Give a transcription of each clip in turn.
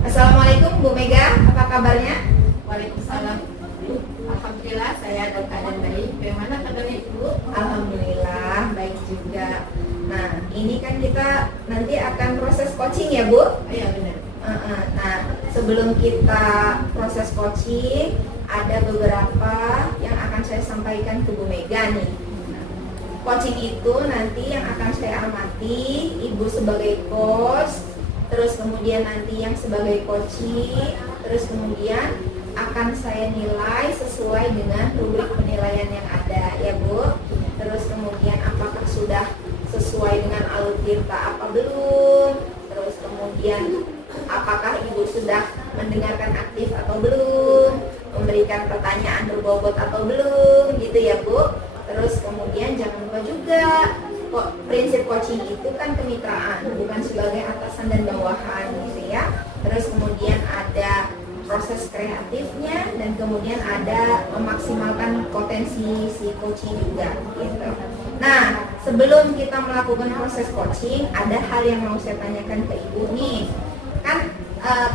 Assalamualaikum Bu Mega, apa kabarnya? Waalaikumsalam. Alhamdulillah saya dalam keadaan baik. Bagaimana kabarnya Ibu? Alhamdulillah baik juga. Nah, ini kan kita nanti akan proses coaching ya Bu? Iya benar. Nah, sebelum kita proses coaching, ada beberapa yang akan saya sampaikan ke Bu Mega nih. Coaching itu nanti yang akan saya amati, Ibu sebagai coach, terus kemudian nanti yang sebagai coaching, terus kemudian akan saya nilai sesuai dengan rubrik penilaian yang ada ya Bu. Terus kemudian apakah sudah sesuai dengan alur tirta apa belum, terus kemudian apakah Ibu sudah mendengarkan aktif atau belum, memberikan pertanyaan berbobot atau belum gitu ya Bu. Terus kemudian jangan lupa juga prinsip coaching itu kan kemitraan, bukan sebagai atasan dan bawahan gitu ya. Terus kemudian ada proses kreatifnya dan kemudian ada memaksimalkan potensi si coaching juga gitu. Nah, sebelum kita melakukan proses coaching, ada hal yang mau saya tanyakan ke Ibu nih. Kan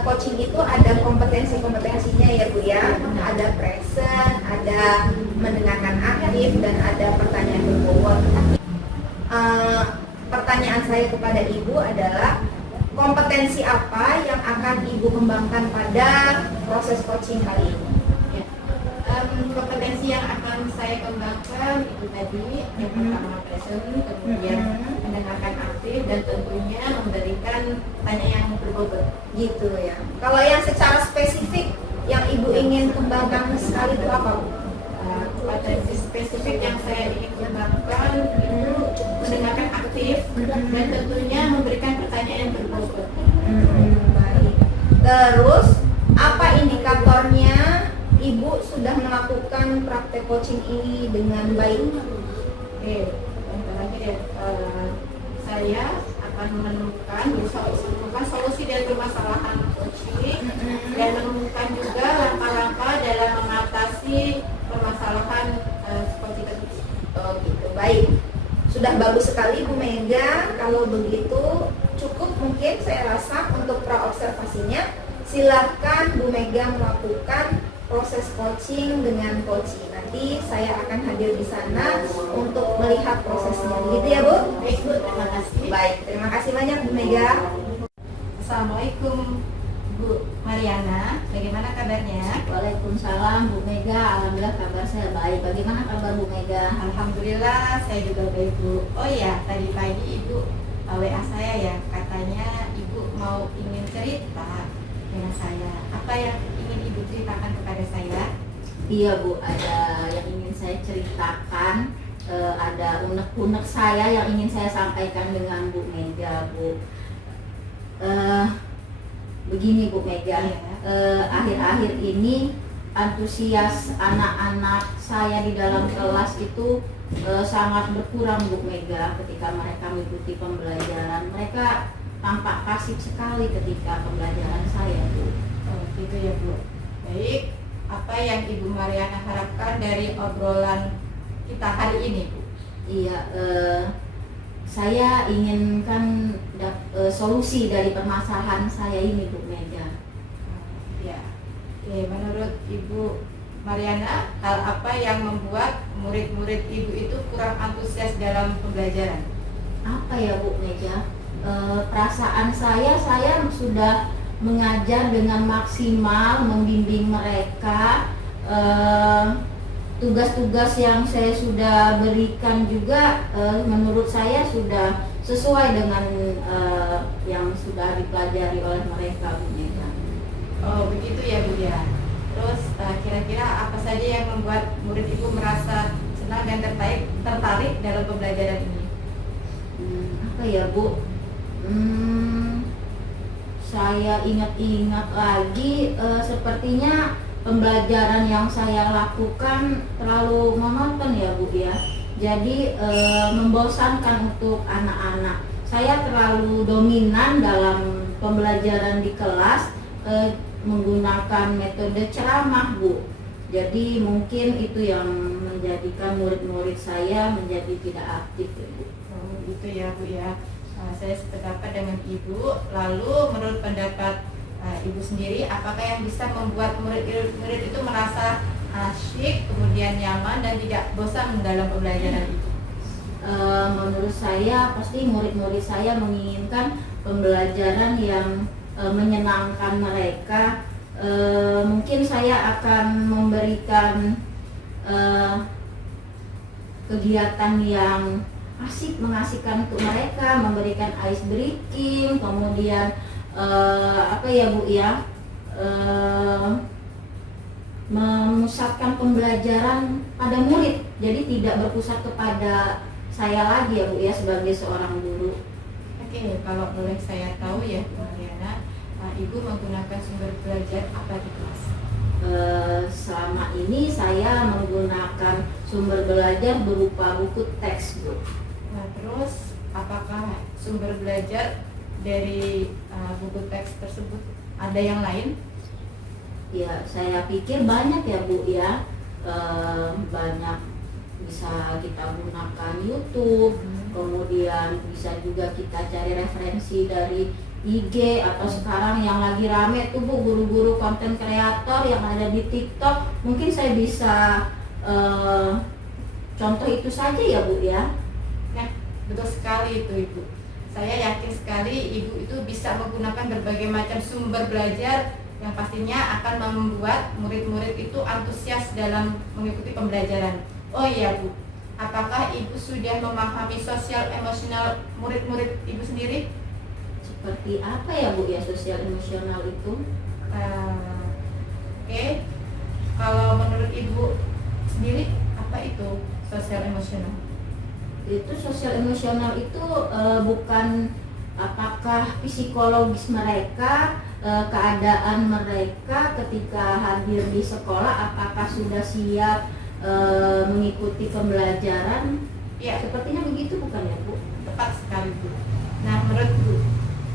coaching itu ada kompetensi-kompetensinya ya Bu ya. Ada present, ada mendengarkan aktif, dan ada pertanyaan berbobot. Pertanyaan saya kepada Ibu adalah kompetensi apa yang akan Ibu kembangkan pada proses coaching kali ini? Kompetensi yang akan saya kembangkan itu tadi yang pertama present, kemudian mendengarkan aktif, dan tentunya memberikan tanya yang berbobot. Gitu ya. Kalau yang secara spesifik yang Ibu ingin kembangkan sekali itu apa Bu? Kompetensi spesifik yang saya ingin kembangkan itu mendengarkan aktif dan tentunya memberikan pertanyaan yang berbobot. Baik. Terus apa indikatornya Ibu sudah melakukan praktek coaching ini dengan baik? Oke, yang terakhir saya akan menemukan solusi dari permasalahan coaching dan menemukan juga langkah-langkah dalam mengatasi permasalahan coaching tersebut. Oh gitu, baik. Sudah bagus sekali Bu Mega. Kalau begitu cukup mungkin saya rasa untuk praobservasinya. Silakan Bu Mega melakukan proses coaching dengan coaching. Nanti saya akan hadir di sana untuk melihat prosesnya. Gitu ya Bu? Baik Bu, terima kasih. Baik, terima kasih banyak Bu Mega. Assalamualaikum Bu Mariana, bagaimana kabarnya? Waalaikumsalam Bu Mega, alhamdulillah kabar saya baik. Bagaimana kabar Bu Mega? Alhamdulillah saya juga baik Bu. Oh ya, tadi pagi Ibu WA saya ya, katanya Ibu mau ingin cerita dengan saya. Apa yang ingin Ibu ceritakan kepada saya? Iya Bu, ada yang ingin saya ceritakan. Ada unek-unek saya yang ingin saya sampaikan dengan Bu Mega Bu. Begini Bu Mega, akhir-akhir ini antusias anak-anak saya di dalam kelas itu sangat berkurang Bu Mega. Ketika mereka mengikuti pembelajaran, mereka tampak pasif sekali ketika pembelajaran saya Bu. Oh gitu ya Bu. Baik, apa yang Ibu Mariana harapkan dari obrolan kita hari ini Bu? Iya, saya inginkan solusi dari permasalahan saya ini Bu Mega. Ya, oke. Menurut Ibu Mariana, hal apa yang membuat murid-murid Ibu itu kurang antusias dalam pembelajaran? Apa ya Bu Mega? Perasaan saya sudah mengajar dengan maksimal, membimbing mereka. Tugas-tugas yang saya sudah berikan juga menurut saya sudah sesuai dengan yang sudah dipelajari oleh mereka Bu Mega. Oh begitu ya Bu ya. Terus kira-kira apa saja yang membuat murid Ibu merasa senang dan tertarik dalam pembelajaran ini? Apa ya Bu? Saya ingat-ingat lagi, sepertinya pembelajaran yang saya lakukan terlalu monoton ya Bu ya. Jadi membosankan untuk anak-anak. Saya terlalu dominan dalam pembelajaran di kelas, menggunakan metode ceramah Bu. Jadi mungkin itu yang menjadikan murid-murid saya menjadi tidak aktif ya Bu. Oh gitu ya Bu ya. Saya sependapat dengan Ibu. Lalu menurut pendapat Ibu sendiri, apakah yang bisa membuat murid itu merasa asyik, kemudian nyaman dan tidak bosan dalam pembelajaran itu? Menurut saya pasti murid-murid saya menginginkan pembelajaran yang menyenangkan mereka. Mungkin saya akan memberikan kegiatan yang asik, mengasihkan untuk mereka, memberikan ice breaking, kemudian apa ya Bu ya, memusatkan pembelajaran pada murid, jadi tidak berpusat kepada saya lagi ya Bu ya sebagai seorang guru. Oke, kalau boleh saya tahu ya Bu Mariana, Ibu menggunakan sumber belajar apa di kelas? Selama ini saya menggunakan sumber belajar berupa buku teks Bu. Nah, terus apakah sumber belajar dari buku teks tersebut ada yang lain? Ya, saya pikir banyak ya Bu ya. Banyak, bisa kita gunakan YouTube, kemudian bisa juga kita cari referensi dari IG, atau sekarang yang lagi rame tuh Bu, guru-guru konten kreator yang ada di TikTok. Mungkin saya bisa contoh itu saja ya Bu ya. Nah, betul sekali itu Ibu. Saya yakin sekali Ibu itu bisa menggunakan berbagai macam sumber belajar yang pastinya akan membuat murid-murid itu antusias dalam mengikuti pembelajaran. Oh iya Bu, apakah Ibu sudah memahami sosial emosional murid-murid Ibu sendiri? Seperti apa ya Bu ya sosial emosional itu? Oke. Kalau menurut Ibu sendiri, apa itu sosial emosional? Itu sosial emosional itu bukan apakah psikologis mereka, keadaan mereka ketika hadir di sekolah, apakah sudah siap mengikuti pembelajaran. Ya, Sepertinya begitu bukan ya Bu? tepat sekali Bu. Nah, menurut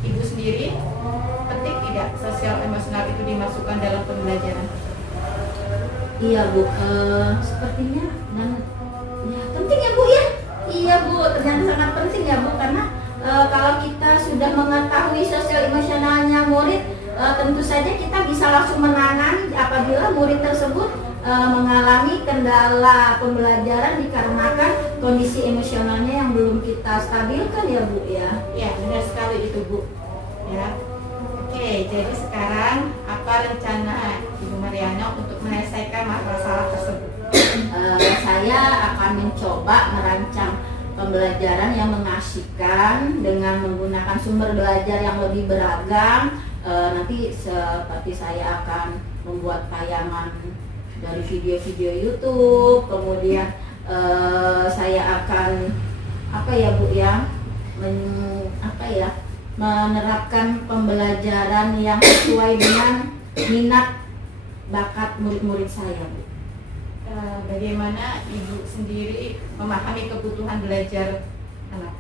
Ibu sendiri, penting tidak sosial emosional itu dimasukkan dalam pembelajaran? Iya Bu, sepertinya dan ya penting ya Bu ya. Iya Bu, ternyata sangat penting ya Bu, karena kalau kita sudah mengetahui sosial emosionalnya murid, tentu saja kita bisa langsung menangani apabila murid tersebut mengalami kendala pembelajaran dikarenakan kondisi emosionalnya yang belum kita stabilkan ya Bu ya. Ya, benar sekali itu Bu. Ya. Oke, jadi sekarang apa rencana Ibu Mariana untuk menyelesaikan masalah tersebut? Saya akan mencoba merancang pembelajaran yang mengasihkan dengan menggunakan sumber belajar yang lebih beragam. Nanti seperti saya akan membuat tayangan dari video-video YouTube, kemudian saya akan apa ya Bu ya, menerapkan pembelajaran yang sesuai dengan minat bakat murid-murid saya Bu. Bagaimana Ibu sendiri memahami kebutuhan belajar anak?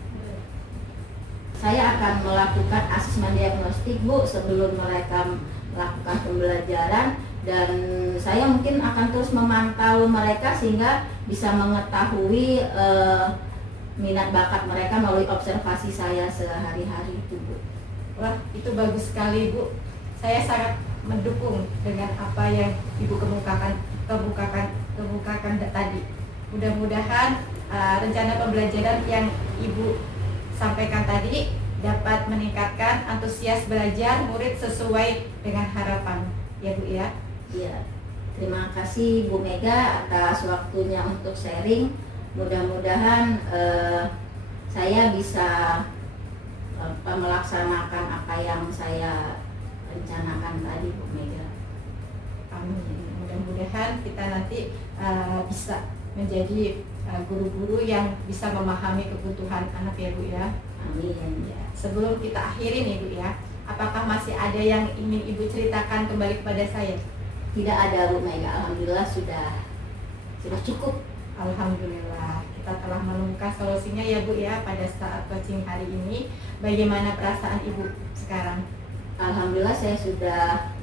Saya akan melakukan asesmen diagnostik Bu sebelum mereka melakukan pembelajaran, dan saya mungkin akan terus memantau mereka sehingga bisa mengetahui minat bakat mereka melalui observasi saya sehari-hari itu Bu. Wah, itu bagus sekali Bu. Saya sangat mendukung dengan apa yang Ibu kemukakan tadi. Mudah-mudahan rencana pembelajaran yang Ibu sampaikan tadi dapat meningkatkan antusias belajar murid sesuai dengan harapan. Ya Bu ya. Iya. Terima kasih Bu Mega atas waktunya untuk sharing. Mudah-mudahan saya bisa melaksanakan apa yang saya rencanakan tadi Bu Mega. Amin. Mudah-mudahan kita nanti bisa menjadi guru-guru yang bisa memahami kebutuhan anak ya Bu ya. Amin ya. Sebelum kita akhiri nih Bu ya, apakah masih ada yang ingin Ibu ceritakan kembali kepada saya? Tidak ada Bu Mega, alhamdulillah sudah cukup. Alhamdulillah, kita telah menemukan solusinya ya Bu ya pada saat coaching hari ini. Bagaimana perasaan Ibu sekarang? Alhamdulillah saya sudah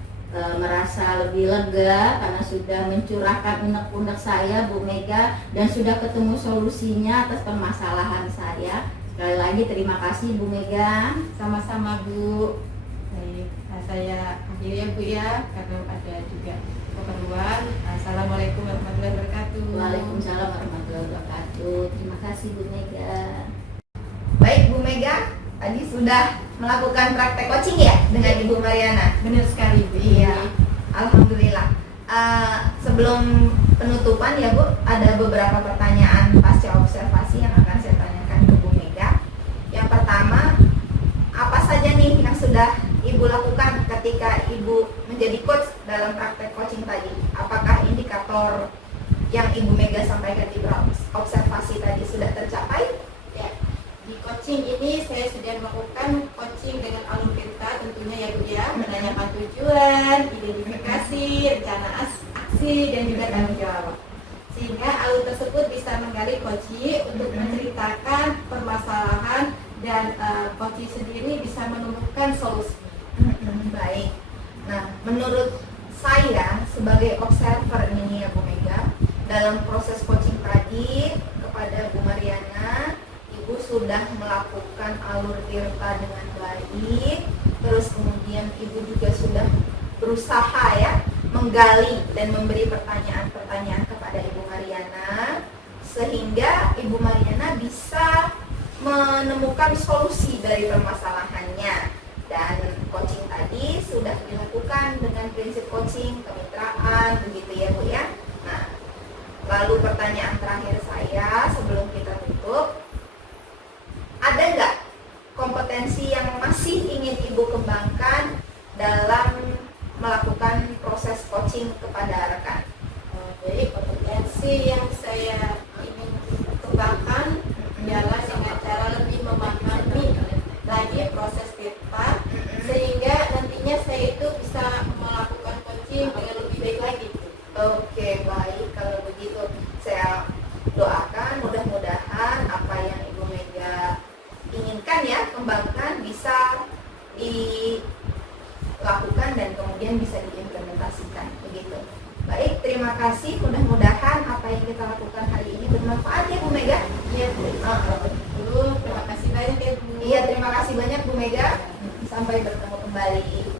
merasa lebih lega karena sudah mencurahkan unek-unek saya Bu Mega, dan sudah ketemu solusinya atas permasalahan saya. Sekali lagi terima kasih Bu Mega. Sama-sama Bu. Baik, saya akhiri ya Bu ya, karena ada juga keperluan. Assalamualaikum warahmatullahi wabarakatuh. Waalaikumsalam warahmatullahi wabarakatuh. Terima kasih Bu Mega. Baik Bu Mega, tadi sudah melakukan praktek coaching ya dengan Ibu Mariana. Benar sekali Bu. Iya, alhamdulillah. Sebelum penutupan ya Bu, ada beberapa pertanyaan pasca observasi yang akan saya tanyakan ke Bu Mega. Yang pertama, apa saja nih yang sudah Ibu lakukan ketika Ibu menjadi coach dalam praktek coaching tadi? Apakah indikator yang Ibu Mega sampaikan di observasi tadi sudah tercapai? Ya, di coaching ini saya sudah melakukan coaching dengan alur cerita tentunya ya Bu ya, menanyakan tujuan, identifikasi, rencana aksi, dan juga tanggung jawab. Sehingga alur tersebut bisa menggali coaching untuk menceritakan permasalahan dan coaching sendiri bisa menemukan solusi. Baik. Nah, menurut saya sebagai observer ini ya Bu Mega, dalam proses coaching tadi kepada Bu Mariana, Ibu sudah melakukan alur tirta dengan baik. Terus kemudian Ibu juga sudah berusaha ya menggali dan memberi pertanyaan-pertanyaan kepada Ibu Mariana, sehingga Ibu Mariana bisa menemukan solusi dari permasalahannya. Dan coaching tadi sudah dilakukan dengan prinsip coaching kemitraan, begitu ya Bu ya. Nah, lalu pertanyaan terakhir saya sebelum kita tutup, ada nggak kompetensi yang masih ingin Ibu kembangkan dalam melakukan proses coaching kepada rekan? Jadi kompetensi yang saya ingin kembangkan ialah dengan cara lebih memahami lagi proses tirta, sehingga nantinya saya itu bisa melakukan coaching dengan lebih baik lagi. Oke, baik. Kalau begitu saya doakan mudah-mudahan apa yang Ibu Mega inginkan ya kembangkan bisa dilakukan dan kemudian bisa diimplementasikan begitu. Baik, terima kasih. Mudah-mudahan apa yang kita lakukan hari ini bermanfaat ya Bu Mega. Iya Bu. Terima kasih banyak ya Bu. Iya, terima kasih banyak Bu Mega. Sampai bertemu kembali.